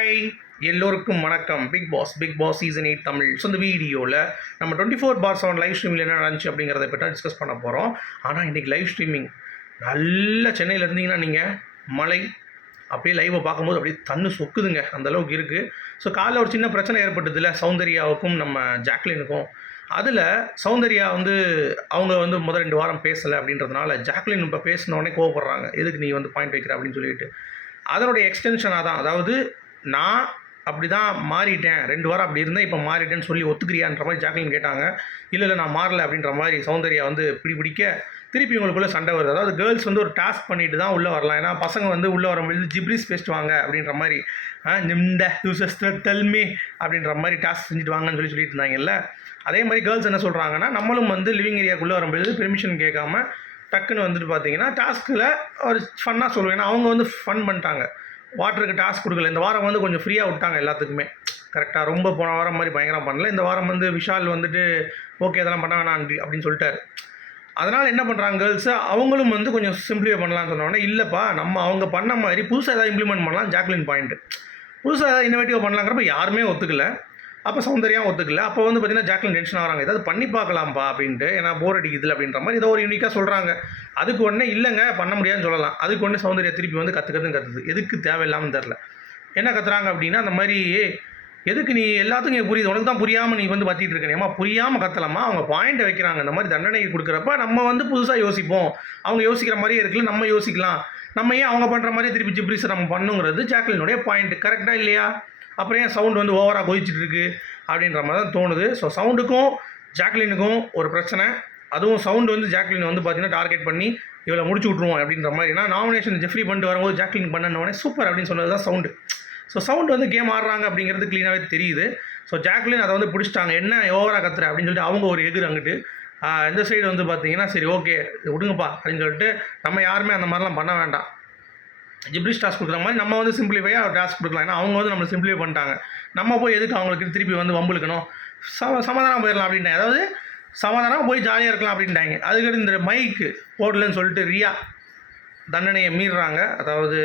Hi எல்லோருக்கும் வணக்கம். Big boss big boss season eight Tamil. So இந்த வீடியோவில் நம்ம twenty four bar seven live ஸ்ட்ரீமில் என்ன நடந்துச்சு அப்படிங்கிறத பற்றி டிஸ்கஸ் பண்ண போகிறோம் ஆனால் இன்றைக்கி லைவ் ஸ்ட்ரீமிங் நல்ல சென்னையில் இருந்தீங்கன்னா நீங்கள் மழை அப்படியே லைவை பார்க்கும்போது அப்படியே தண்ணு சொக்குதுங்க. அந்தளவுக்கு இருக்குது ஸோ காலைல ஒரு சின்ன பிரச்சனை ஏற்பட்டதில்ல சௌந்தர்யாவுக்கும் நம்ம ஜாக்லினுக்கும். அதில் சௌந்தர்யா வந்து அவங்க வந்து முதல் ரெண்டு வாரம் பேசலை அப்படின்றதுனால ஜாக்லின் இப்போ பேசினோடனே கோவப்படுறாங்க. எதுக்கு நீ வந்து பாயிண்ட் வைக்கிற அப்படின்னு சொல்லிட்டு. அதனுடைய எக்ஸ்டென்ஷனாக தான் அதாவது நான் அப்படி தான் மாறிட்டேன். ரெண்டு வாரம் அப்படி இருந்தேன். இப்போ மாறிட்டேன்னு சொல்லி ஒத்துக்கிறியான்ற மாதிரி ஜாக்லின் கேட்டாங்க. இல்லை இல்லை நான் மாறல அப்படின்ற மாதிரி சௌந்தர்யா வந்து பிடி பிடிக்க திருப்பி உங்களுக்குள்ளே சண்டை வருது. அதாவது கேர்ள்ஸ் வந்து ஒரு டாஸ்க் பண்ணிட்டு தான் உள்ளே வரலாம். ஏன்னா பசங்க வந்து உள்ளே வரும்போது ஜிப்ரிஸ் பேசிட்டுவாங்க அப்படின்ற மாதிரி நிம்ட யூசஸ் தெல்மி அப்படின்ற மாதிரி டாஸ்க் செஞ்சுட்டு வாங்கன்னு சொல்லி சொல்லிட்டு இருந்தாங்கல்ல. அதே மாதிரி கேர்ள்ஸ் என்ன சொல்கிறாங்கன்னா நம்மளும் வந்து லிவிங் ஏரியாக்குள்ளே வரும்பொழுது பெர்மிஷன் கேட்காம டக்குன்னு வந்துட்டு பார்த்தீங்கன்னா டாஸ்க்கில் ஒரு ஃபன்னாக சொல்லுவேன். ஏன்னா அவங்க வந்து ஃபன் பண்ணிட்டாங்க. வாட்டருக்கு டாஸ்க் கொடுக்கல. இந்த வாரம் வந்து கொஞ்சம் ஃப்ரீயாக விட்டாங்க எல்லாத்துக்குமே. கரெக்டாக ரொம்ப போன வாரம் மாதிரி பயங்கரம் பண்ணல. இந்த வாரம் வந்து விஷால் வந்துட்டு ஓகே இதெல்லாம் பண்ண வேணாம் அப்படின்னு சொல்லிட்டாரு. அதனால் என்ன பண்ணுறாங்க கேர்ள்ஸு அவங்களும் வந்து கொஞ்சம் சிம்பிளிஃபை பண்ணலாம்னு சொன்னோடனே இல்லைப்பா நம்ம அவங்க பண்ண மாதிரி புதுசாக ஏதாவது இம்ப்ளிமெண்ட் பண்ணலாம் ஜாக்லின் பாயிண்ட்டு புதுசாக ஏதாவது இன்னோவேட்டிவாக பண்ணலாங்கிறப்ப யாருமே ஒத்துக்கல. அப்போ சௌந்தர்யம் ஒத்துக்கல. அப்போ வந்து பார்த்தீங்கன்னா ஜாக்லின் டென்ஷன் ஆகிறாங்க. ஏதாவது பண்ணி பார்க்கலாம்ப்பா அப்படின்ட்டு. ஏன்னா போர் அடிக்குது அப்படின்ற மாதிரி ஏதோ ஒரு யூனிக்காக சொல்கிறாங்க அதுக்கு ஒன்றே இல்லைங்க பண்ண முடியாதுன்னு சொல்லலாம். அதுக்கு ஒன்று சௌந்தர்யா திருப்பி வந்து கற்றுக்கிறதுன்னு கற்றுது எதுக்கு தேவையில்லாமல் தெரில என்ன கத்துறாங்க அப்படின்னா அந்த மாதிரி எதுக்கு நீ எல்லாத்துக்கும் புரியுது? உனக்கு தான் புரியாமல் நீ வந்து பற்றிட்டு இருக்க. புரியாமல் கத்தலாமா? அவங்க பாயிண்ட்டை வைக்கிறாங்க. இந்த மாதிரி தண்டனை கொடுக்குறப்ப நம்ம வந்து புதுசாக யோசிப்போம். அவங்க யோசிக்கிற மாதிரியே இருக்குல்ல நம்ம யோசிக்கலாம். நம்ம ஏன் அவங்க பண்ணுற மாதிரியே திருப்பி ஜிப்ரிஸை நம்ம பண்ணுங்கிறது ஜாக்லினுடைய பாயிண்ட் கரெக்டாக இல்லையா? அப்புறம் ஏன் சவுண்டு வந்து ஓவராக கொதிச்சிட்டு இருக்கு அப்படின்ற மாதிரி தான் தோணுது. ஸோ சவுண்டுக்கும் ஜாக்லினுக்கும் ஒரு பிரச்சனை. அதுவும் சவுண்டு வந்து ஜாக்லின் வந்து பார்த்தீங்கன்னா டார்கெட் பண்ணி இவளை முடிச்சு விட்ருவோம் அப்படின்ற மாதிரி. நான் நாமினேஷன் ஜெஃப்ரி பண்ணிட்டு வரும்போது ஜாக்லின் பண்ணனோடனே சூப்பர் அப்படின்னு சொன்னது தான் சவுண்டு ஸோ சவுண்ட் வந்து கேம் ஆடுறாங்க அப்படிங்கிறது க்ளீனாகவே தெரியுது. ஸோ ஜாக்லின் அதை வந்து பிடிச்சிட்டாங்க. என்ன ஓவராக கத்துற அப்படின்னு சொல்லிட்டு அவங்க ஒரு எதிர் அங்கிட்டு. இந்த சைடு வந்து பார்த்தீங்கன்னா சரி ஓகே விடுங்கப்பா அப்படின்னு சொல்லிட்டு நம்ம யாருமே அந்த மாதிரிலாம் பண்ண வேண்டாம். ஜிப்ரிஷ் டாஸ்க் கொடுக்குற மாதிரி நம்ம வந்து சிம்பிளிஃபையாக டாஸ்க் கொடுக்கலாம். ஏன்னா அவங்க வந்து நம்மளை சிம்பிளிஃபை பண்ணிட்டாங்க. நம்ம போய் எதுக்கு அவங்களுக்கு திருப்பி வந்து வம்புழுக்கணும் சம சமாதானம் போயிடலாம் அப்படின்ட்டாங்க. அதாவது சமாதானம் போய் ஜாலியாக இருக்கலாம் அப்படின்ட்டாங்க. அதுக்கடுத்து இந்த மைக்கு போடலன்னு சொல்லிட்டு ரியா தண்டனையை மீறுறாங்க. அதாவது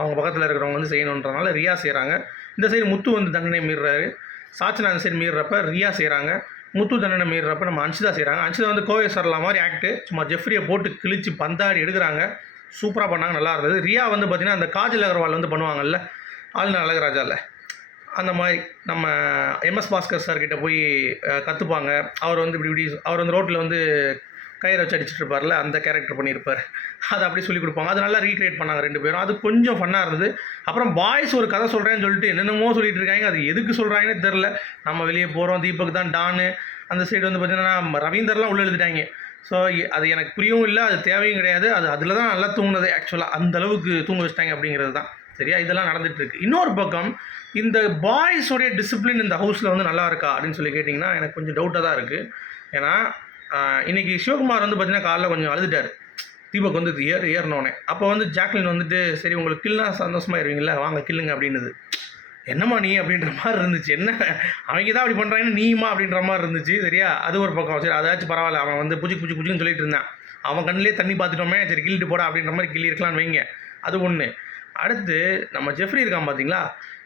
அவங்க பக்கத்தில் இருக்கிறவங்க வந்து செய்யணுன்றனால ரியா செய்கிறாங்க இந்த சைடு முத்து வந்து தண்டனை மீறுறாரு. சாச்சனா அந்த சைடு மீறுறப்ப ரியா செய்கிறாங்க முத்து தண்டனை மீறுறப்ப நம்ம அன்சிதா செய்கிறாங்க அன்சிதா வந்து கோவை சரலா மாதிரி ஆக்ட்டு சும்மா ஜெஃப்ரியை போட்டு கிழிச்சு பந்தாடி எடுக்கிறாங்க. சூப்பராக பண்ணாங்க நல்லா இருந்தது. ரியா வந்து பார்த்திங்கன்னா அந்த காஜல் அகர்வால் வந்து பண்ணுவாங்கல்ல ஆளுநர் அழகராஜாவில் அந்த மாதிரி நம்ம எம்எஸ் பாஸ்கர் சார் கிட்டே போய் கற்றுப்பாங்க அவர் வந்து இப்படி இப்படி அவர் வந்து ரோட்டில் வந்து கயிறை வச்சு அடிச்சுட்டு இருப்பார்ல அந்த கேரக்டர் பண்ணியிருப்பார். அதை அப்படி சொல்லி கொடுப்பாங்க. அது நல்லா ரீக்ரியேட் பண்ணாங்க ரெண்டு பேரும். அது கொஞ்சம் ஃபன்னாக இருந்தது. அப்புறம் பாய்ஸ் ஒரு கதை சொல்கிறேன்னு சொல்லிட்டு என்னென்னமோ சொல்லிட்டு இருக்காங்க. அது எதுக்கு சொல்கிறாங்கன்னு தெரில நம்ம வெளியே போகிறோம் தீபக் தான் டானு அந்த சைடு வந்து பார்த்திங்கன்னா ரவீந்தர்லாம் உள்ளே எழுதிட்டாங்க ஸோ அது எனக்கு புரியவும் இல்லை அது தேவையும் கிடையாது. அது அதில் தான் நல்லா தூங்கினது ஆக்சுவலாக அந்த அளவுக்கு தூங்க வச்சிட்டாங்க அப்படிங்கிறது தான் சரியா? இதெல்லாம் நடந்துட்டு இருக்கு. இன்னொரு பக்கம் இந்த பாய்ஸோடைய டிசிப்ளின் இந்த ஹவுஸில் வந்து நல்லா இருக்கா அப்படின்னு சொல்லி கேட்டிங்கன்னா எனக்கு கொஞ்சம் டவுட்டாக தான் இருக்குது ஏன்னா இன்றைக்கி சிவகுமார் வந்து பார்த்திங்கன்னா காலைல கொஞ்சம் அழுதுட்டார். தீபக் வந்து ஏர் ஏறினோடனே அப்போ வந்து ஜாக்லின் வந்துட்டு சரி உங்களுக்கு கில்னா சந்தோஷமாக இருவீங்களா வாங்க கில்லுங்க அப்படின்னுது. என்னம்மா நீ அப்படின்ற மாதிரி இருந்துச்சு. என்ன? அவங்க தான் அப்படி பண்ணுறாங்கன்னு நீமா அப்படின்ற மாதிரி இருந்துச்சு சரியா? அது ஒரு பக்கம். சரி அதாச்சும் பரவாயில்ல. அவன் வந்து புஜி புஜி புஜின்னு சொல்லிட்டு இருந்தான். அவன் கண்ணிலே தண்ணி பார்த்துட்டோமே சரி கிள்ளிட்டு போடா அப்படின்ற மாதிரி கிள்ளி இருக்கலாம்னு வைங்க. அது ஒன்று அடுத்து நம்ம ஜெஃப்ரி இருக்கான் பார்த்தீங்களா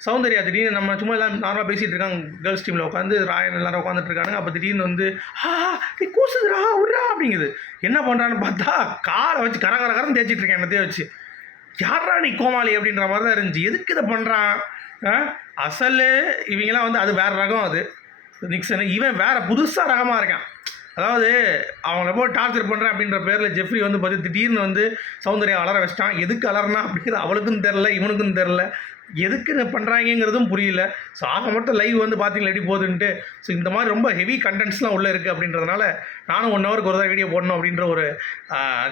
சௌந்தர்யா திடீர்னு நம்ம சும்மா எல்லாம் நார்மலாக பேசிகிட்டு இருக்காங்க கேர்ள்ஸ் டீமில் உட்காந்து ராயன் எல்லாரும் உட்காந்துட்டு இருக்காங்க அப்போ திடீர்னு வந்து ஆ நீ கூசுதுரா விட்றா அப்படிங்குது. என்ன பண்ணுறான்னு பார்த்தா காலை வச்சு கர கர கரன்னு தேய்ச்சிட்டு இருக்கேன் என்னத்தையே வச்சு. யாரா நீ கோமாளி அப்படின்ற மாதிரி தான் இருந்துச்சு. எதுக்கு இதை பண்ணுறான் அசல் இவங்கெல்லாம் வந்து அது வேறு ரகம் அது. நிக்சனு இவன் வேறு புதுசாக ரகமாக இருக்கான். அதாவது அவங்கள போய் டார்ச்சர் பண்ணுறேன் அப்படின்ற பேரில் ஜெஃப்ரி வந்து பார்த்து திடீர்னு வந்து சௌந்தர்யா அலற வச்சிட்டான். எதுக்கு அலறனா அப்படிங்கிறது அவளுக்கும் தெரில இவனுக்கும் தெரில எதுக்கு பண்ணுறாங்கிறதும் புரியல. ஸோ ஆக மட்டும் லைவ் வந்து பார்த்தீங்களா எப்படி போகுதுன்ட்டு. ஸோ இந்த மாதிரி ரொம்ப ஹெவி கண்டென்ட்ஸ்லாம் உள்ளே இருக்குது அப்படின்றதுனால நானும் ஒன் ஹவருக்கு ஒரு தான் வீடியோ போடணும் அப்படின்ற ஒரு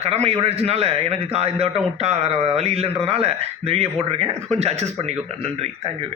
கடமை உணர்ச்சினால எனக்கு கா இந்த வட்டம் விட்டா வேறு வழி இல்லைன்றதுனால இந்த வீடியோ போட்டிருக்கேன். கொஞ்சம் அட்ஜஸ்ட் பண்ணிக்கோங்க. நன்றி. தேங்க்யூ